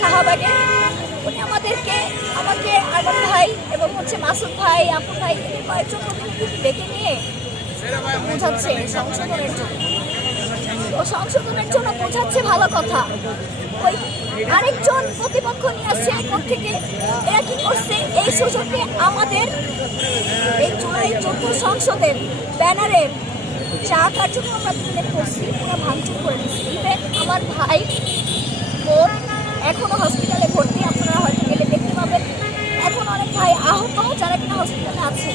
শাহবাগে। উনি আমাকে আরমান ভাই এবং মাসুদ ভাই, আপু ভাই কয়েকজন প্রতিনিধি ডেকে নিয়ে বোঝাচ্ছে সংশোধনের জন্য। তো সংশোধনের জন্য বোঝাচ্ছে ভালো কথা, ওই আরেকজন প্রতিপক্ষ নিয়ে আসছে থেকে। এরা কি করছে, এই সুযোগে আমাদের এই জুলাই 14 সংসদের ব্যানারের যা কার্যক্রম আমরা তুলে করছি পুরো ভাঙচুর করে দিচ্ছি। ইভেন আমার ভাই বোন এখনো হসপিটালে ভর্তি, আপনারা হয়তো গেলে দেখতে পাবেন। এখন অনেক ভাই আহত যারা কিনা হসপিটালে আছে।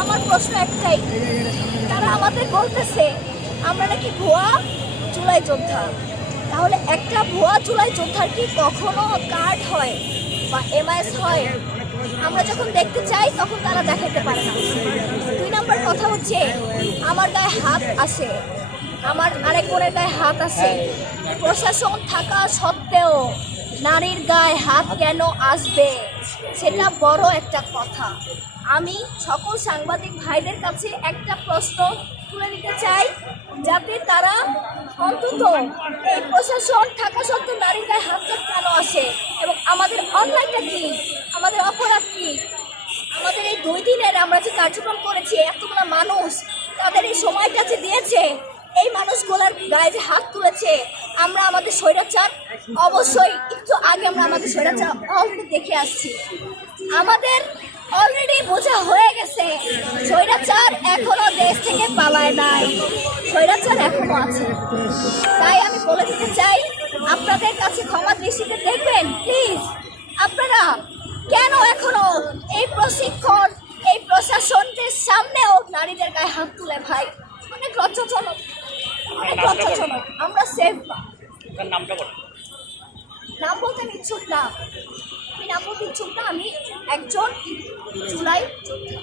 আমার প্রশ্ন একটাই, তারা আমাদের বলতেছে আমরা নাকি ভুয়া জুলাই যোদ্ধা। তাহলে একটা ভুয়া জুলাই যোদ্ধার কি কখনো কার্ড হয় বা এমআইএস হয়? আমরা যখন দেখতে চাই তখন তারা দেখাতে পারে না। 2 নম্বর কথা হচ্ছে, আমার গায়ে হাত আসে, আমার আরেক বোনের গায়ে হাত আসে। প্রশাসন থাকা সত্ত্বেও নারীর গায়ে হাত কেন আসবে, সেটা বড় একটা কথা। আমি সকল সাংবাদিক ভাইদের কাছে একটা প্রশ্ন তুলে দিতে চাই, যাতে তারা অন্তত এই প্রশাসন থাকা সত্ত্বেও নারীর গায়ে হাত কেন আসে এবং আমাদের অন্যায়টা কি, আমাদের অপরাধ কি। আমাদের এই 2 দিনের আমরা যে কার্যক্রম করেছি, এতগুলো মানুষ তাদের এই সময়টা যে দিয়েছে, এই মানুষগুলোর গায়ে যে হাত তুলেছে, আমরা আমাদের স্বৈরাচার অবশ্যই একটু আগে আমরা আমাদের স্বৈরাচার অলরেডি দেখে আসছি। আমাদের অলরেডি বোঝা হয়ে গেছে স্বৈরাচার এখনো দেশ থেকে পালায় নাই, স্বৈরাচার এখনো আছে। তাই আমি বলে দিতে চাই, আপনাদের কাছে ক্ষমা দৃষ্টিতে দেখবেন প্লিজ। আপনারা কেন এখনো এই প্রশিক্ষণ, এই প্রশাসনদের সামনেও নারীদের গায়ে হাত তুলে? ভাই অনেক লজ্জাজনক, অনেক লজ্জাজনক। আমরা সেফ না। নাম বলতে আমি ইচ্ছুক না, আমি একজন জুলাই যোদ্ধা।